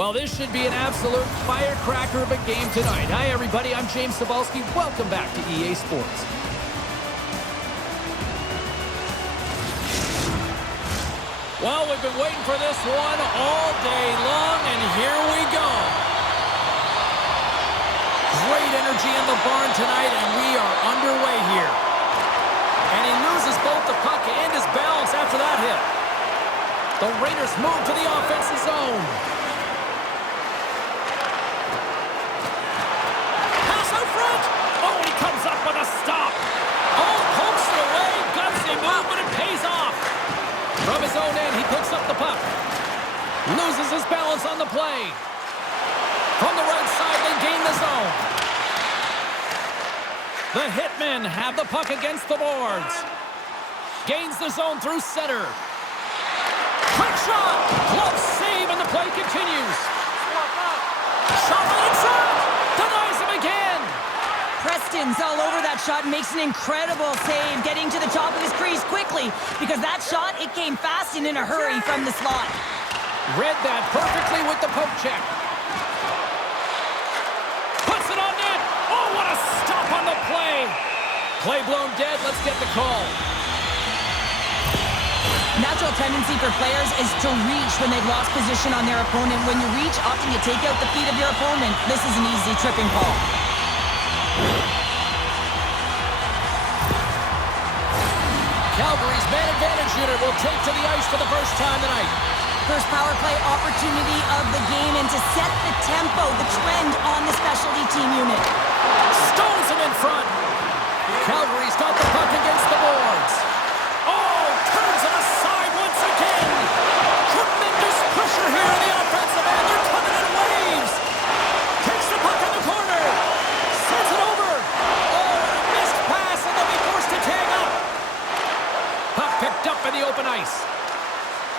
Well, this should be an absolute firecracker of a game tonight. Hi, everybody. I'm James Cebulski. Welcome back to EA Sports. Well, we've been waiting for this one all day long, and here we go. Great energy in the barn tonight, and we are underway here. And he loses both the puck and his balance after that hit. The Raiders move to the offensive zone. Pass out front. Oh, he comes up with a stop. Oh, pokes it away. Gutsy move, but it pays off. From his own end, he picks up the puck. Loses his balance on the play. From the right side, they gain the zone. The Hitmen have the puck against the boards. Gains the zone through center. Quick shot! Glove save, and the play continues. Shot right inside! Denies him again! Preston's all over that shot and makes an incredible save, getting to the top of his crease quickly, because that shot, it came fast and in a hurry from the slot. Read that perfectly with the poke check. Puts it on net! Oh, what a stop on the play! Play blown dead, let's get the call. Natural tendency for players is to reach when they've lost position on their opponent. When you reach, often you take out the feet of your opponent. This is an easy tripping call. Calgary's man advantage unit will take to the ice for the first time tonight. First power play opportunity of the game, and to set the tempo, the trend on the specialty team unit. Stones him in front. Calgary's got the puck against the boards. Oh, turns it aside once again. Tremendous pressure here in the offensive end. They're coming in waves. Takes the puck in the corner. Sends it over. Oh, a missed pass, and they'll be forced to tag up. Puck picked up in the open ice.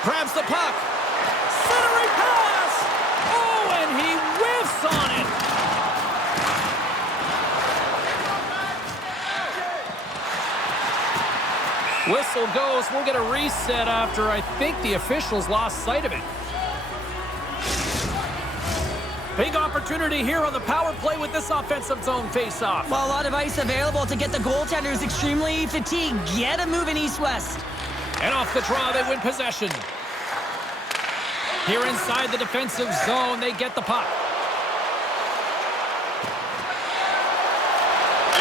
Grabs the puck. Centering pass. Oh, and he whiffs on it. Whistle goes. We'll get a reset after I think the officials lost sight of it. Big opportunity here on the power play with this offensive zone face-off. Well, a lot of ice available to get the goaltenders extremely fatigued. Get a move in east-west. And off the draw, they win possession. Here inside the defensive zone, they get the puck.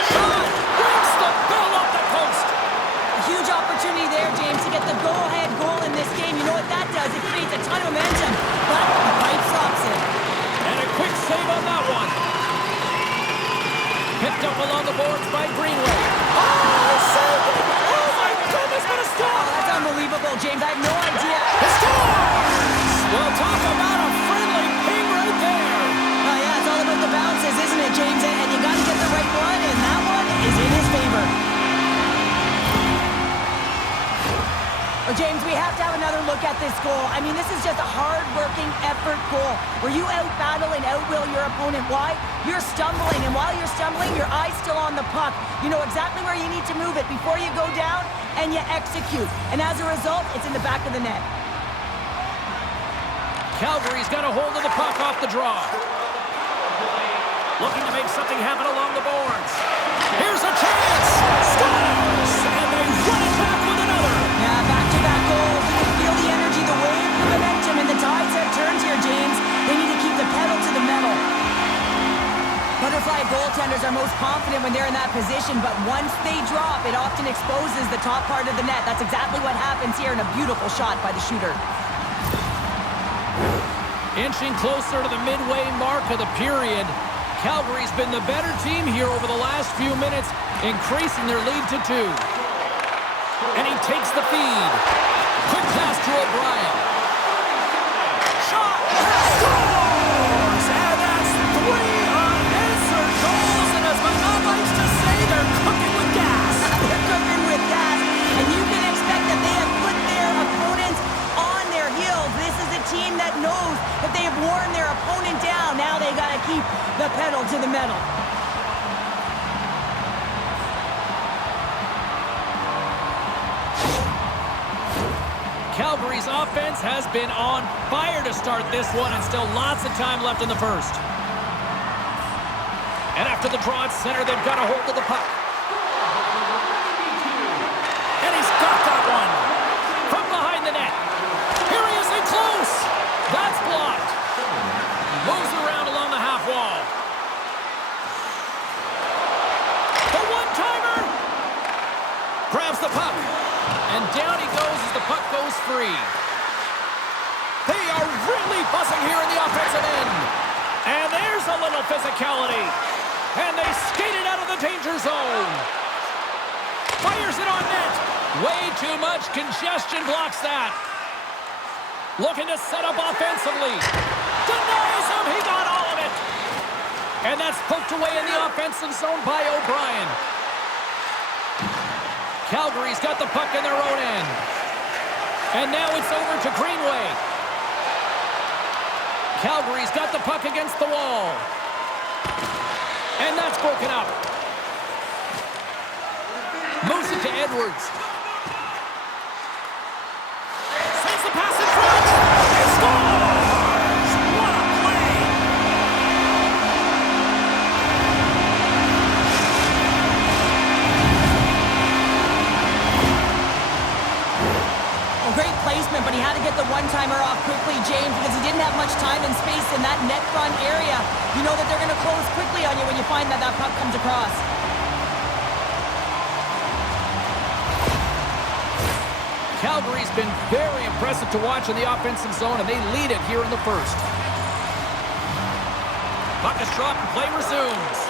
Shot! Breaks the bill off the post. Huge opportunity there, James, to get the go-ahead goal in this game. You know what that does? It creates a ton of momentum, but the pipe stops it. And a quick save on that one. Picked up along the boards by Greenway. Oh, saved it! Oh, my goodness, what a stop! Oh, that's unbelievable, James. I have no idea. He scores! Well, talk about a friendly ping right there. Oh, yeah, it's all about the bounces, isn't it, James? And you got to get the right one, and that one is in his favor. Well, James, we have to have another look at this goal. I mean, this is just a hard-working effort goal where you out-battle and out-will your opponent. Why? You're stumbling, and while you're stumbling, your eye's still on the puck. You know exactly where you need to move it before you go down, and you execute. And as a result, it's in the back of the net. Calgary's got a hold of the puck off the draw. Looking to make something happen along the boards. Here's a chance! Scores! And they run it back with another! Yeah, back-to-back goals. You can feel the energy, the wave, the momentum, and the tides have turned here, James. They need to keep the pedal to the metal. Butterfly goaltenders are most confident when they're in that position, but once they drop, it often exposes the top part of the net. That's exactly what happens here, and a beautiful shot by the shooter. Inching closer to the midway mark of the period. Calgary's been the better team here over the last few minutes, increasing their lead to 2. And he takes the feed. Quick pass to O'Brien. Shot! Scores! And that's 3 unanswered goals. And as Manon likes to say, they're cooking with gas. They're cooking with gas. And you can expect that they have put their opponents on their heels. This is a team that knows that they have worn their opponent down. Now they got to keep the pedal to the metal. Calgary's offense has been on fire to start this one, and still lots of time left in the first. And after the draw at center, they've got a hold of the puck. And he's got that one from behind the net. Here he is in close. That's blocked. Moves around along the half wall. The one-timer. Grabs the puck. And down he goes as the puck goes free. They are really buzzing here in the offensive end. And there's a little physicality. And they skate it out of the danger zone. Fires it on net. Way too much congestion blocks that. Looking to set up offensively. Denies him. He got all of it. And that's poked away in the offensive zone by O'Brien. Calgary's got the puck in their own end. And now it's over to Greenway. Calgary's got the puck against the wall. And that's broken up. Moves it to Edwards. Sends the pass in front. And scores! What a play! Well, great placement, but he had to get the one-timer off quickly, James, because he didn't have much time and space in that net front area. You know that they're going to close quickly on you when you find that that puck comes across. Calgary's been very impressive to watch in the offensive zone, and they lead it here in the first. Puck is dropped and play resumes.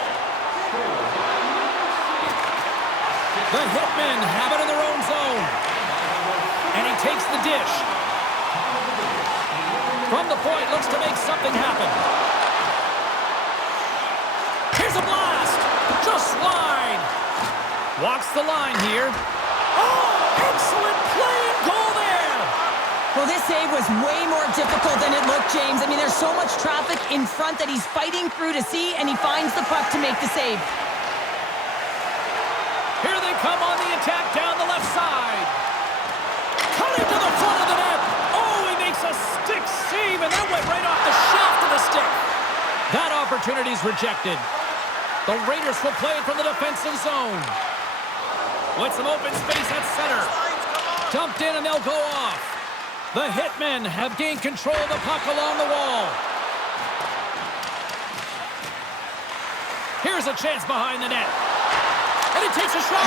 The Hitmen have it in their own zone. And he takes the dish. From the point, looks to make something happen. Here's a blast. Just wide. Walks the line here. Oh, excellent play and goal there. Well, this save was way more difficult than it looked, James. I mean, there's so much traffic in front that he's fighting through to see, and he finds the puck to make the save. Here they come on the attack down the left side. Cutting to the front of the net. Oh, he makes a stick save, and that went right off the shaft of the stick. That opportunity's rejected. The Raiders will play it from the defensive zone. With some open space at center. Dumped in, and they'll go off. The Hitmen have gained control of the puck along the wall. Here's a chance behind the net. And he takes a shot.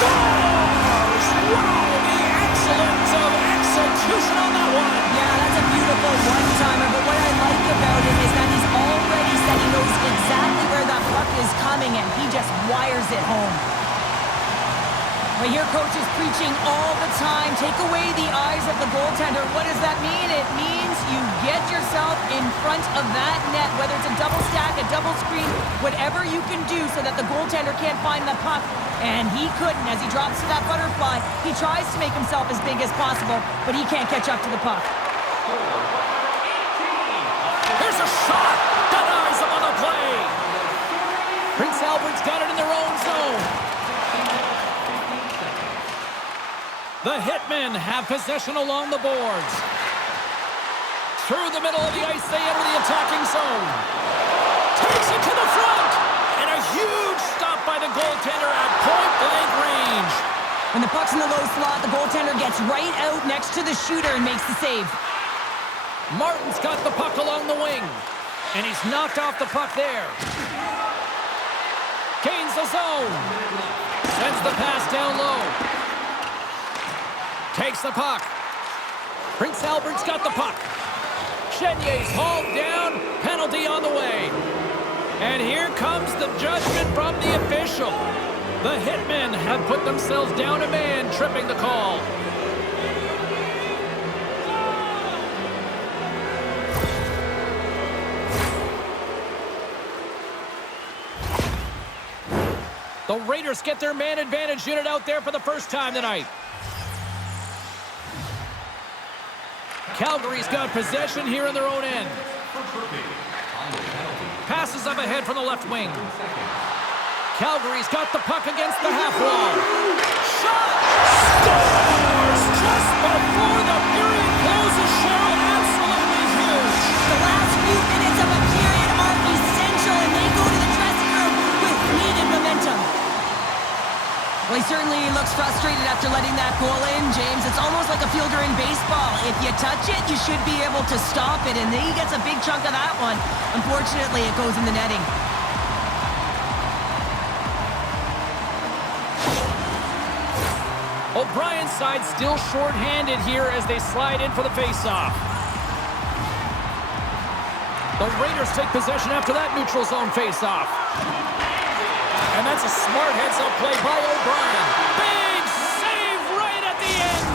Scores! Wow, the excellence of execution on that one. Yeah, that's a beautiful one-timer, but what I like about it is that he's already said he knows exactly where that puck is coming, and he just wires it home. But your coach is preaching all the time. Take away the eyes of the goaltender. What does that mean? It means you get yourself in front of that net, whether it's a double stack, a double screen, whatever you can do so that the goaltender can't find the puck. And he couldn't. As he drops to that butterfly, he tries to make himself as big as possible, but he can't catch up to the puck. Here's a shot. Denies him on the play. Prince Albert's got it in their own zone. The Hitmen have possession along the boards. Through the middle of the ice, they enter the attacking zone. Takes it to the front. And a huge stop by the goaltender at point-blank range. When the puck's in the low slot, the goaltender gets right out next to the shooter and makes the save. Martin's got the puck along the wing. And he's knocked off the puck there. Gains the zone. Sends the pass down low. Takes the puck. Prince Albert's got the puck. Chenier's hauled down. Penalty on the way. And here comes the judgment from the official. The Hitmen have put themselves down a man, tripping the call. The Raiders get their man advantage unit out there for the first time tonight. Calgary's got possession here in their own end. Passes up ahead from the left wing. Calgary's got the puck against the half wall. Shot! Scores! This before the period closes, Cheryl, absolutely huge. The last few minutes of a period are essential, and they go to the dressing room with needed momentum. Well, he certainly looks frustrated after letting that goal in, James. It's almost like a fielder in baseball. If you touch it, you should be able to stop it, and he gets a big chunk of that one. Unfortunately, it goes in the netting. O'Brien's side still short-handed here as they slide in for the face-off. The Raiders take possession after that neutral zone face-off. And that's a smart heads-up play by O'Brien. Big save right at the end.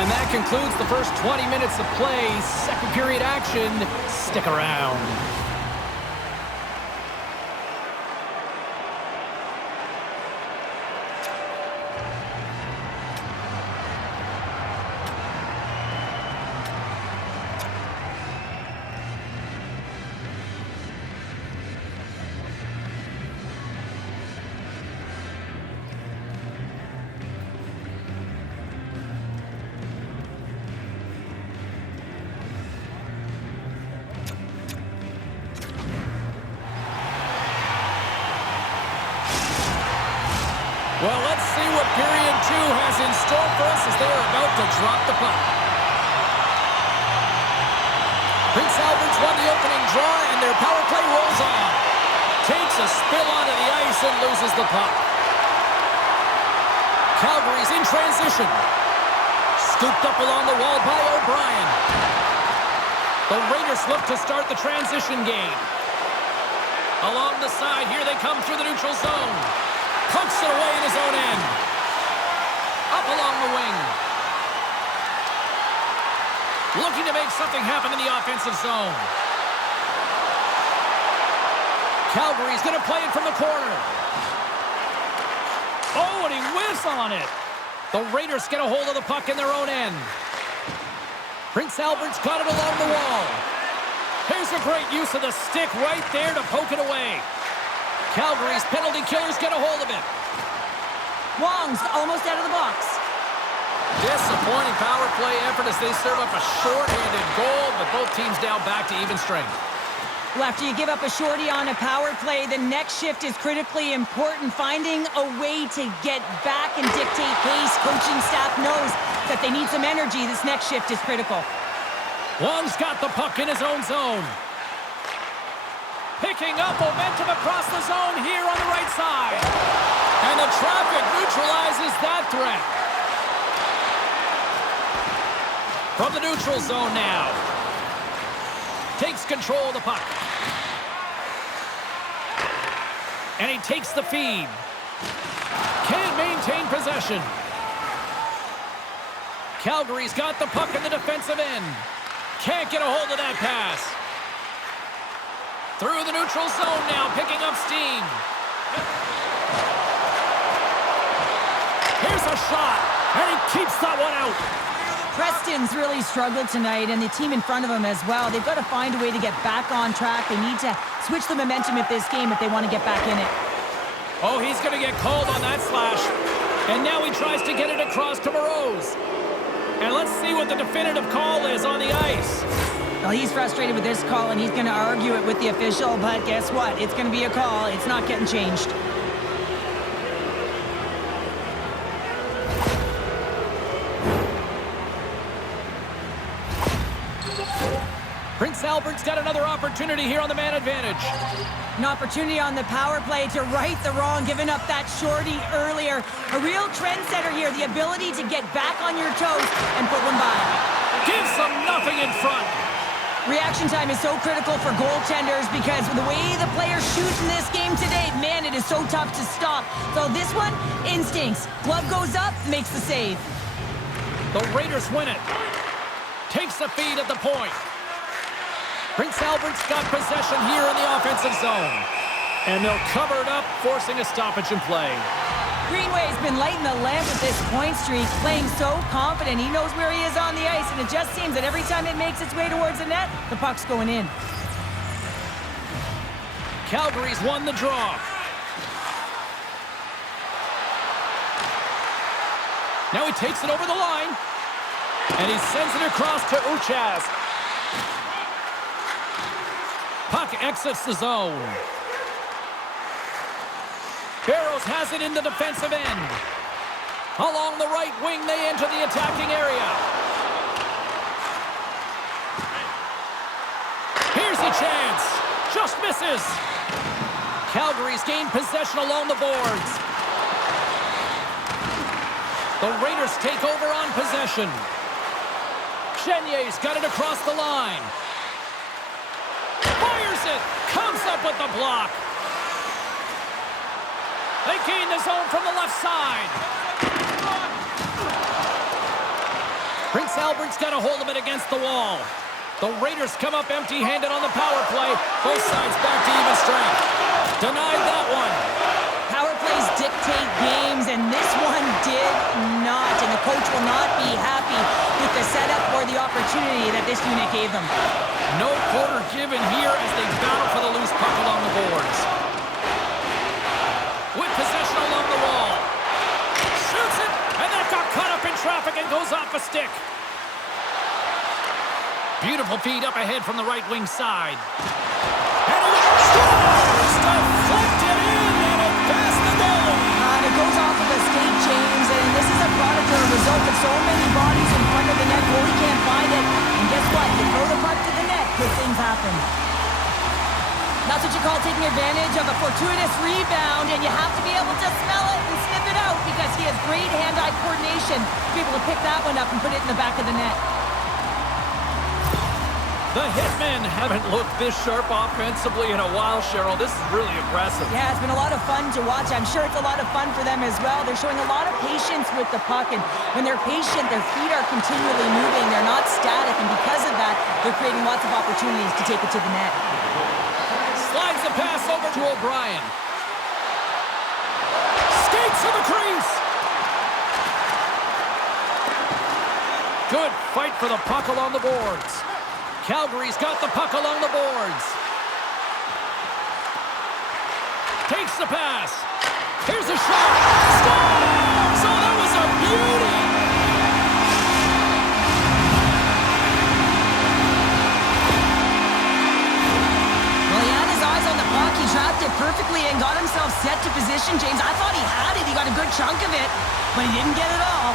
And that concludes the first 20 minutes of play. Second period action. Stick around. Well, let's see what period 2 has in store for us as they are about to drop the puck. Prince Albert's won the opening draw, and their power play rolls on. Takes a spill onto the ice and loses the puck. Calgary's in transition. Scooped up along the wall by O'Brien. The Raiders look to start the transition game. Along the side, here they come through the neutral zone. Punks it away in his own end. Up along the wing. Looking to make something happen in the offensive zone. Calgary's going to play it from the corner. Oh, and he whiffs on it. The Raiders get a hold of the puck in their own end. Prince Albert's got it along the wall. Here's a great use of the stick right there to poke it away. Calgary's penalty killers get a hold of it. Wong's almost out of the box. Disappointing power play effort as they serve up a short-handed goal, but both teams now back to even strength. Well, after you give up a shorty on a power play, the next shift is critically important. Finding a way to get back and dictate pace. Coaching staff knows that they need some energy. This next shift is critical. Wong's got the puck in his own zone. Picking up momentum across the zone here on the right side. And the traffic neutralizes that threat. From the neutral zone now. Takes control of the puck. And he takes the feed. Can't maintain possession. Calgary's got the puck in the defensive end. Can't get a hold of that pass. Through the neutral zone now, picking up steam. Here's a shot, and he keeps that one out. Preston's really struggled tonight, and the team in front of him as well. They've got to find a way to get back on track. They need to switch the momentum of this game if they want to get back in it. Oh, he's going to get called on that slash. And now he tries to get it across to Morose. And let's see what the definitive call is on the ice. Well, he's frustrated with this call, and he's going to argue it with the official, but guess what? It's going to be a call. It's not getting changed. Prince Albert's got another opportunity here on the man advantage. An opportunity on the power play to right the wrong, giving up that shorty earlier. A real trendsetter here, the ability to get back on your toes and put one by. Gives them nothing in front. Reaction time is so critical for goaltenders because the way the players shoot in this game today, man, it is so tough to stop. So this one, instincts. Glove goes up, makes the save. The Raiders win it. Takes the feed at the point. Prince Albert's got possession here in the offensive zone. And they'll cover it up, forcing a stoppage in play. Greenway's been lighting the lamp with this point streak, playing so confident. He knows where he is on the ice, and it just seems that every time it makes its way towards the net, the puck's going in. Calgary's won the draw. Now he takes it over the line. And he sends it across to Uchas. Puck exits the zone. Barrows has it in the defensive end. Along the right wing, they enter the attacking area. Here's a chance. Just misses. Calgary's gained possession along the boards. The Raiders take over on possession. Chenier's got it across the line. Fires it. Comes up with the block. They gain the zone from the left side. Prince Albert's got a hold of it against the wall. The Raiders come up empty-handed on the power play. Both sides back to even strength. Denied that one. Power plays dictate games, and this one did not. And the coach will not be happy with the setup or the opportunity that this unit gave them. No quarter given here as they battle for the loose puck along the boards. With possession along the wall. Shoots it, and that got caught up in traffic and goes off a stick. Beautiful feed up ahead from the right wing side. And he scores! Deflected in, and it passed the goal. And it goes off of a skate, James, and this is a product or a result of so many bodies in front of the net. Goalie can't find it. And guess what? You throw the puck to the net, good things happen. That's what you call taking advantage of a fortuitous rebound, and you have to be able to smell it and sniff it out because he has great hand-eye coordination to be able to pick that one up and put it in the back of the net. The Hitmen haven't looked this sharp offensively in a while, Cheryl. This is really impressive. Yeah, it's been a lot of fun to watch. I'm sure it's a lot of fun for them as well. They're showing a lot of patience with the puck, and when they're patient, their feet are continually moving. They're not static, and because of that, they're creating lots of opportunities to take it to the net. Slides the pass over to O'Brien. Skates to the crease. Good fight for the puck along the boards. Calgary's got the puck along the boards. Takes the pass. Here's a shot. Scores! Oh, that was a beauty! Well, he had his eyes on the puck. He trapped it perfectly and got himself set to position, James. I thought he had it. He got a good chunk of it, but he didn't get it all.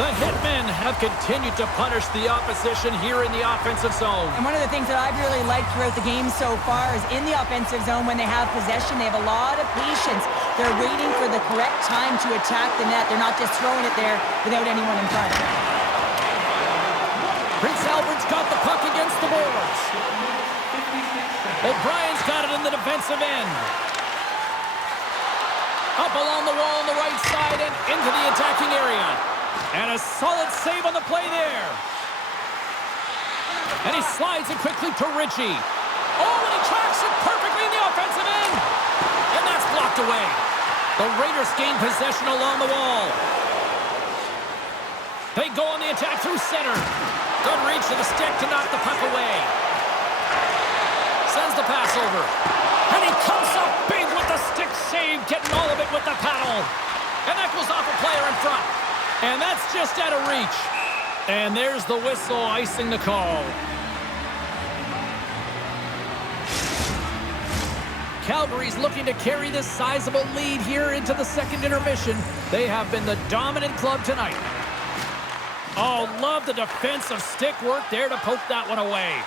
The Hitmen have continued to punish the opposition here in the offensive zone. And one of the things that I've really liked throughout the game so far is in the offensive zone, when they have possession, they have a lot of patience. They're waiting for the correct time to attack the net. They're not just throwing it there without anyone in front. Prince Albert's got the puck against the boards. O'Brien's got it in the defensive end. Up along the wall on the right side and into the attacking area. And a solid save on the play there. And he slides it quickly to Ritchie. Oh, and he tracks it perfectly in the offensive end. And that's blocked away. The Raiders gain possession along the wall. They go on the attack through center. Good reach to the stick to knock the puck away. Sends the pass over. And he comes up big with the stick save, getting all of it with the paddle. And that goes off a player in front. And that's just out of reach. And there's the whistle icing the call. Calgary's looking to carry this sizable lead here into the second intermission. They have been the dominant club tonight. Oh, love the defensive stick work there to poke that one away.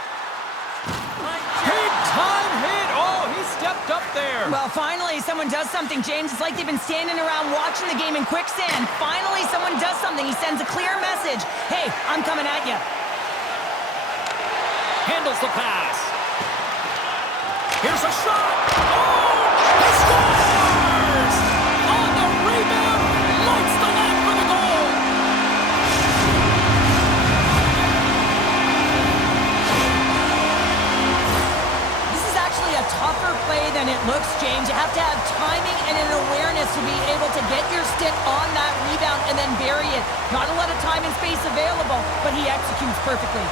Big time hit. Oh, he stepped up there. Well, finally, someone does something, James. It's like they've been standing around watching the game in quicksand. Finally, someone does something. He sends a clear message. Hey, I'm coming at you. Handles the pass. Here's a shot. Oh, he scores! On the rebound, lights the net for the goal. This is actually a tougher play than it looks, James. You have to have timing and an awareness to be able to get your stick on that rebound and then bury it. Not a lot of time and space available, but he executes perfectly.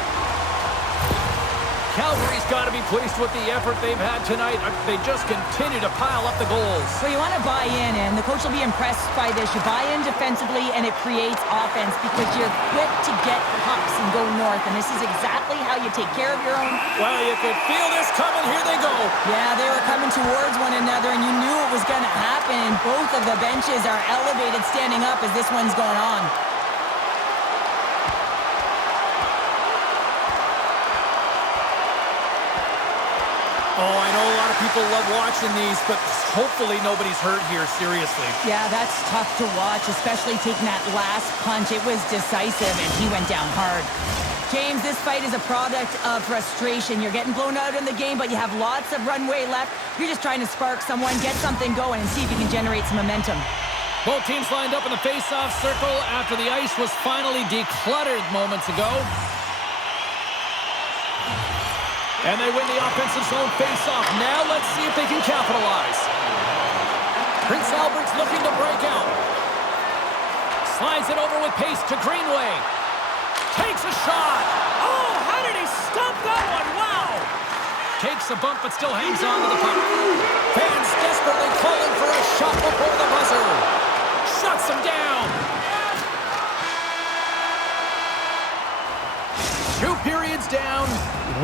Calgary's got to be pleased with the effort they've had tonight. They just continue to pile up the goals. So you want to buy in, and the coach will be impressed by this. You buy in defensively, and it creates offense because you're quick to get pucks and go north, and this is exactly how you take care of your own. Well, you could feel this coming. Here they go. Yeah, they were coming towards one another, and you knew it was going to happen, and both of the benches are elevated standing up as this one's going on. Oh, I know a lot of people love watching these, but hopefully nobody's hurt here, seriously. Yeah, that's tough to watch, especially taking that last punch. It was decisive, and he went down hard. James, this fight is a product of frustration. You're getting blown out in the game, but you have lots of runway left. You're just trying to spark someone, get something going, and see if you can generate some momentum. Both teams lined up in the face-off circle after the ice was finally decluttered moments ago. And they win the offensive zone face-off. Now let's see if they can capitalize. Prince Albert's looking to break out. Slides it over with pace to Greenway. Takes a shot. Oh, how did he stop that one? Wow. Takes a bump but still hangs on to the puck. Fans desperately calling for a shot before the buzzer. Shuts him down. 2 periods down.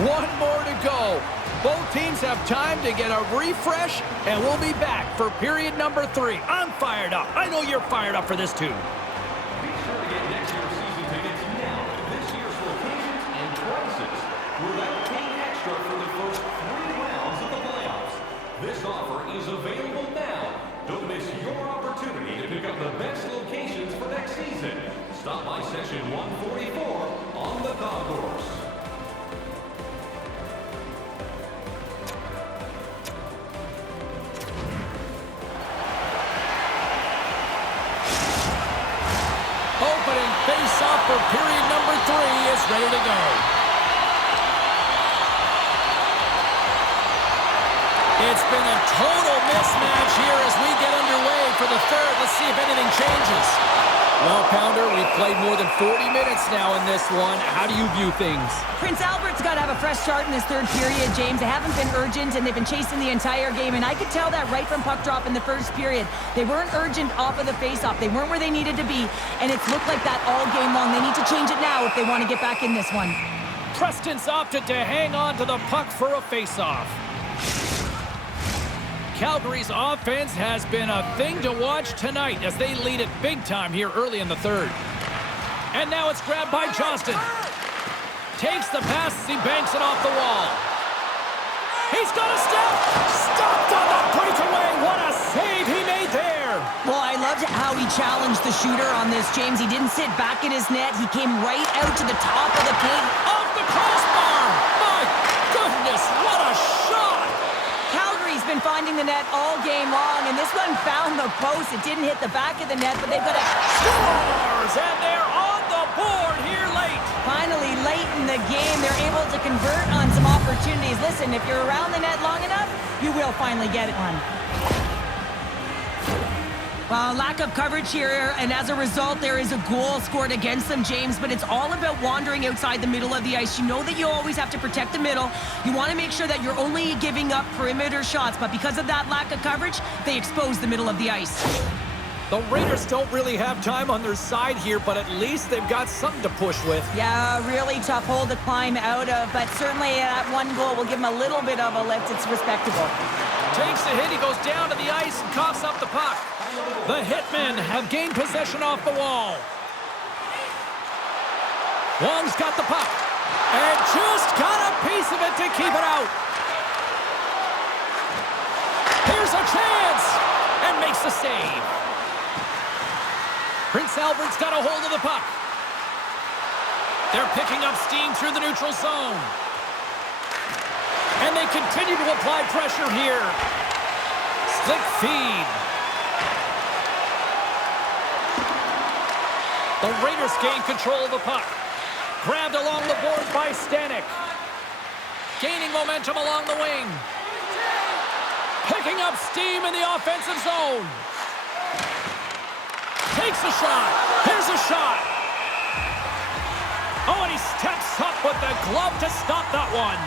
1 more to go. Both teams have time to get a refresh, and we'll be back for period number 3. I'm fired up. I know you're fired up for this too. Be sure to get next year's season tickets now to this year's locations and prices. Without paying extra for the first 3 rounds of the playoffs. This offer is available now. Don't miss your opportunity to pick up the best locations for next season. Stop by section 144 on the concourse. Opening face-off for period number 3 is ready to go. It's been a total mismatch here as we get underway for the third. Let's see if anything changes. Well, Pounder, we've played more than 40 minutes now in this one. How do you view things? Prince Albert's got to have a fresh start in this third period, James. They haven't been urgent, and they've been chasing the entire game, and I could tell that right from puck drop in the first period. They weren't urgent off of the face-off. They weren't where they needed to be, and it's looked like that all game long. They need to change it now if they want to get back in this one. Preston's opted to hang on to the puck for a face-off. Calgary's offense has been a thing to watch tonight as they lead it big time here early in the third. And now it's grabbed by Johnston. Takes the pass as he banks it off the wall. He's got a step. Stopped on the breakaway. What a save he made there. Well, I loved how he challenged the shooter on this, James. He didn't sit back in his net. He came right out to the top of the paint. Off the crossbar. My goodness, what a shot. Calgary's been finding the net all game long, and this one found the post. It didn't hit the back of the net, but they've got a... Scores, and they're on the board here late. Finally, late in the game, they're able to convert on some opportunities. Listen, if you're around the net long enough, you will finally get one. Well, lack of coverage here, and as a result, there is a goal scored against them, James, but it's all about wandering outside the middle of the ice. You know that you always have to protect the middle. You want to make sure that you're only giving up perimeter shots, but because of that lack of coverage, they expose the middle of the ice. The Raiders don't really have time on their side here, but at least they've got something to push with. Yeah, really tough hole to climb out of, but certainly that one goal will give him a little bit of a lift. It's respectable. Takes the hit, he goes down to the ice and coughs up the puck. The Hitmen have gained possession off the wall. Wong's got the puck, and just got a piece of it to keep it out. Here's a chance, and makes the save. Prince Albert's got a hold of the puck. They're picking up steam through the neutral zone. And they continue to apply pressure here. Slick feed. The Raiders gain control of the puck. Grabbed along the boards by Stanek. Gaining momentum along the wing. Picking up steam in the offensive zone. Takes a shot. Here's a shot. Oh, and he steps up with the glove to stop that one.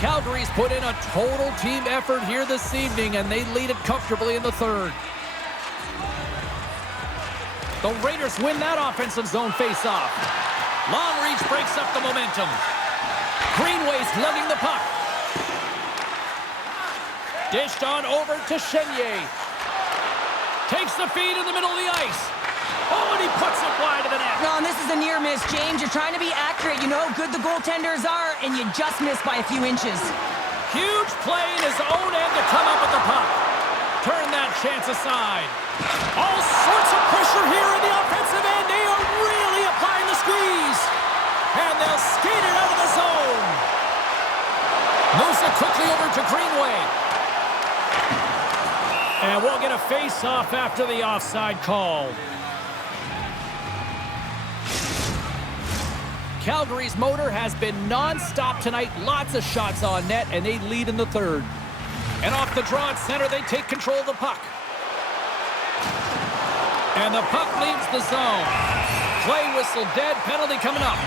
Calgary's put in a total team effort here this evening, and they lead it comfortably in the third. The Raiders win that offensive zone face-off. Long reach breaks up the momentum. Greenway's lugging the puck. Dished on over to Chenier. Takes the feed in the middle of the ice. Oh, and he puts it wide of the net. No, and this is a near miss, James. You're trying to be accurate. You know how good the goaltenders are, and you just miss by a few inches. Huge play in his own end to come up with the puck. Turn that chance aside. All sorts of pressure here in the offensive end. They are really applying the squeeze. And they'll skate it out of the zone. Moves it quickly over to Greenway. And we'll get a face-off after the offside call. Calgary's motor has been non-stop tonight. Lots of shots on net, and they lead in the third. And off the draw at center, they take control of the puck. And the puck leaves the zone. Play whistle dead, penalty coming up.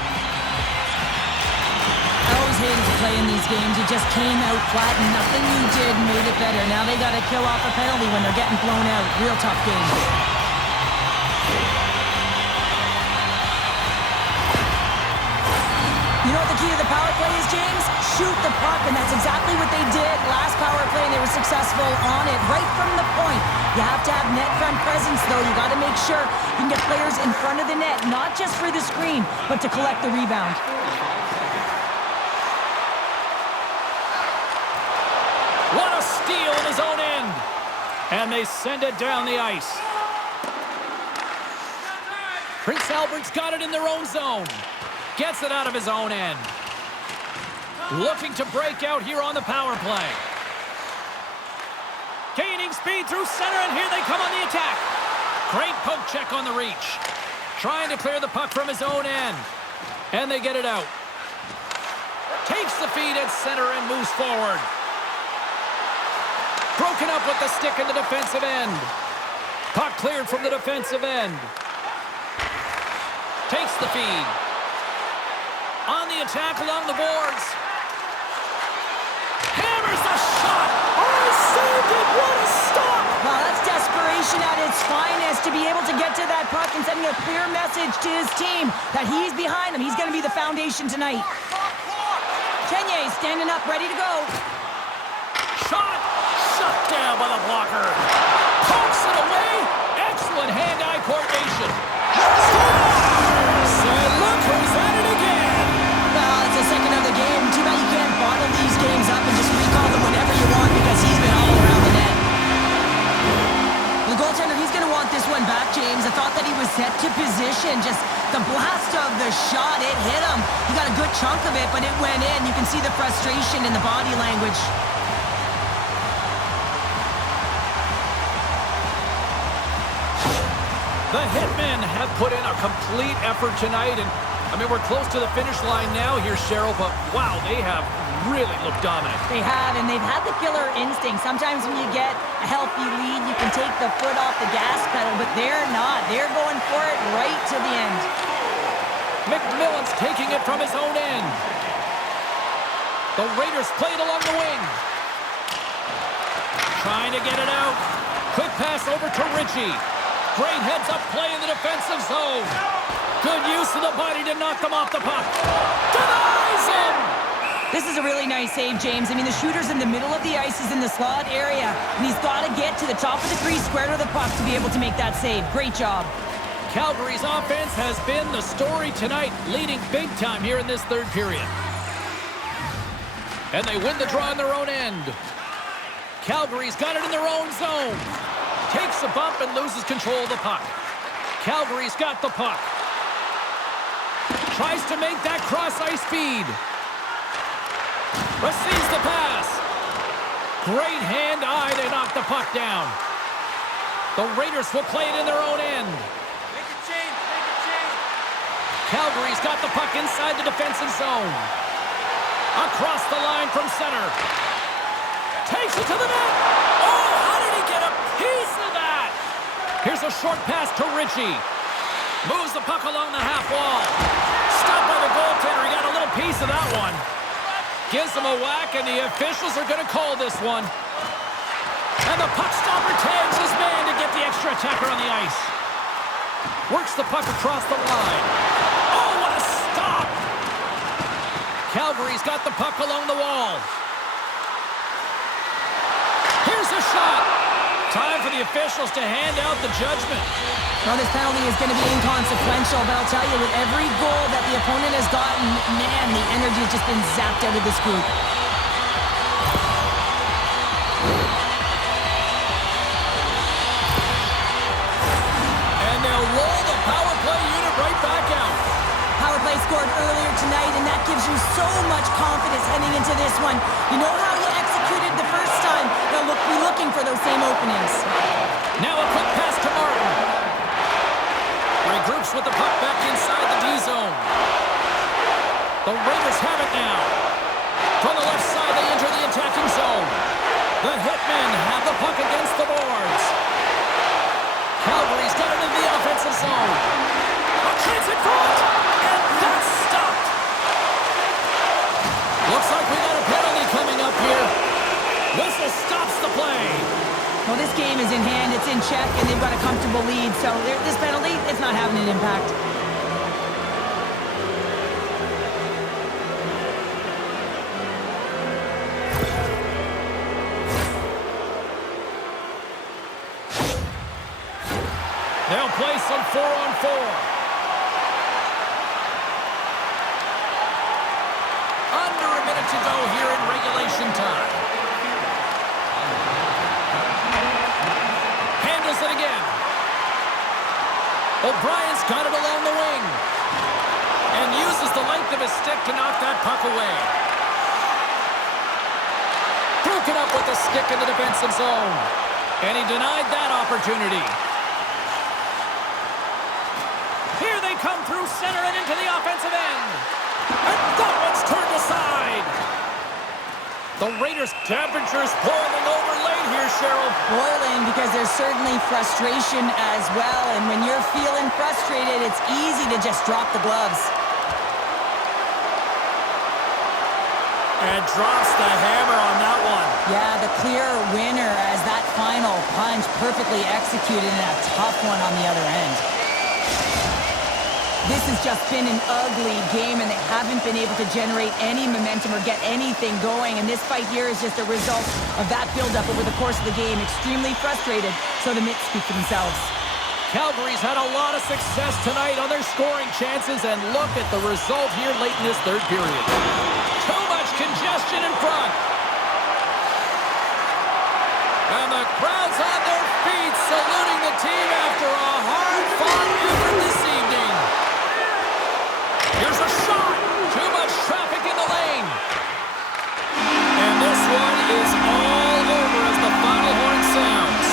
I always hated to play in these games. You just came out flat, and nothing you did made it better. Now they got to kill off a penalty when they're getting blown out. Real tough game. You know what the key to the power play is, James? Shoot the puck, and that's exactly what they did last power play, and they were successful on it right from the point. You have to have net front presence, though. You got to make sure you can get players in front of the net, not just for the screen, but to collect the rebound. What a steal in his own end. And they send it down the ice. Prince Albert's got it in their own zone. Gets it out of his own end. Looking to break out here on the power play. Gaining speed through center, and here they come on the attack. Great poke check on the reach. Trying to clear the puck from his own end. And they get it out. Takes the feed at center and moves forward. Broken up with the stick in the defensive end. Puck cleared from the defensive end. Takes the feed. On the attack along the boards. Hammers the shot. Oh, he saved it. What a stop. Well, that's desperation at its finest, to be able to get to that puck and sending a clear message to his team that he's behind them. He's going to be the foundation tonight. Chenier standing up, ready to go. Shot. Shut down by the blocker. Pokes it away. Excellent hand-eye coordination. Said, look who's at it again. Well, it's the second of the game. Too bad you can't bottle these games up and just recall them whenever you want, because he's been all around the net. The goaltender, he's going to want this one back, James. I thought that he was set to position. Just the blast of the shot, it hit him. He got a good chunk of it, but it went in. You can see the frustration in the body language. The Hitmen have put in a complete effort tonight, and I mean, we're close to the finish line now here, Cheryl, but wow, they have really looked dominant. They have, and they've had the killer instinct. Sometimes when you get a healthy lead, you can take the foot off the gas pedal, but they're not. They're going for it right to the end. McMillan's taking it from his own end. The Raiders play it along the wing. Trying to get it out. Quick pass over to Ritchie. Great heads-up play in the defensive zone. Good use of the body to knock them off the puck. Denies him! This is a really nice save, James. I mean, the shooter's in the middle of the ice. He's in the slot area, and he's got to get to the top of the crease, square to the puck, to be able to make that save. Great job. Calgary's offense has been the story tonight, leading big time here in this third period. And they win the draw in their own end. Calgary's got it in their own zone. Takes a bump and loses control of the puck. Calgary's got the puck. Tries to make that cross-ice feed. Receives the pass. Great hand-eye. They knock the puck down. The Raiders will play it in their own end. Make a change. Make a change. Calgary's got the puck inside the defensive zone. Across the line from center. Takes it to the net. Oh, how did he get a piece of that? Here's a short pass to Ritchie. Moves the puck along the half wall. gives him a whack, and the officials are going to call this one. And the puck stopper tags his man to get the extra attacker on the ice. Works the puck across the line. Oh, what a stop! Calgary's got the puck along the wall. Here's a shot. Time for the officials to hand out the judgment. Well, this penalty is going to be inconsequential, but I'll tell you, with every goal that the opponent has gotten, man, the energy has just been zapped out of this group. And they'll roll the power play unit right back out. Power play scored earlier tonight, and that gives you so much confidence heading into this one. You know how you executed the first time. They'll be looking for those same openings. Now a quick pass to Martin. Regroups with the puck back inside the D-zone. The Raiders have it now. From the left side, they enter the attacking zone. The Hitmen have the puck against the boards. Calgary's got it in the offensive zone. A chance in front, and that's stopped. Looks like we got a penalty coming up here. Whistle stops the play. Well, this game is in hand, it's in check, and they've got a comfortable lead, so this penalty, it's not having an impact. They'll play some 4-on-4. Under a minute to go here in regulation time. Handles it again. O'Brien's got it along the wing. And uses the length of his stick to knock that puck away. Broken up with the stick in the defensive zone. And he denied that opportunity. Here they come through center and into the offensive end. And that one's turned aside. The Raiders' temperature's boiling over late here, Cheryl. Boiling because there's certainly frustration as well, and when you're feeling frustrated, it's easy to just drop the gloves. And drops the hammer on that one. Yeah, the clear winner as that final punch perfectly executed in a tough one on the other end. This has just been an ugly game, and they haven't been able to generate any momentum or get anything going. And this fight here is just a result of that build-up over the course of the game. Extremely frustrated, so the Mitts speak for themselves. Calgary's had a lot of success tonight on their scoring chances, and look at the result here late in this third period. Too much congestion in front. And the crowd's on their feet, saluting the team after a hard-fought effort this evening. Here's a shot. Too much traffic in the lane. And this one is all over as the final horn sounds.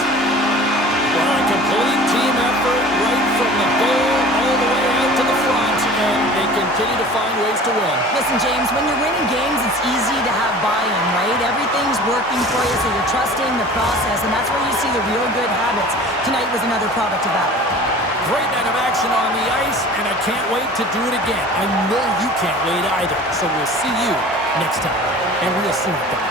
Well, a complete team effort right from the goal all the way out to the front, and they continue to find ways to win. Listen, James, when you're winning games, it's easy to have buy-in, right? Everything's working for you, so you're trusting the process, and that's where you see the real good habits. Tonight was another product of that. Great night of action on the ice, and I can't wait to do it again. I know you can't wait either, so we'll see you next time, and we'll see you then.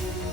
Bye.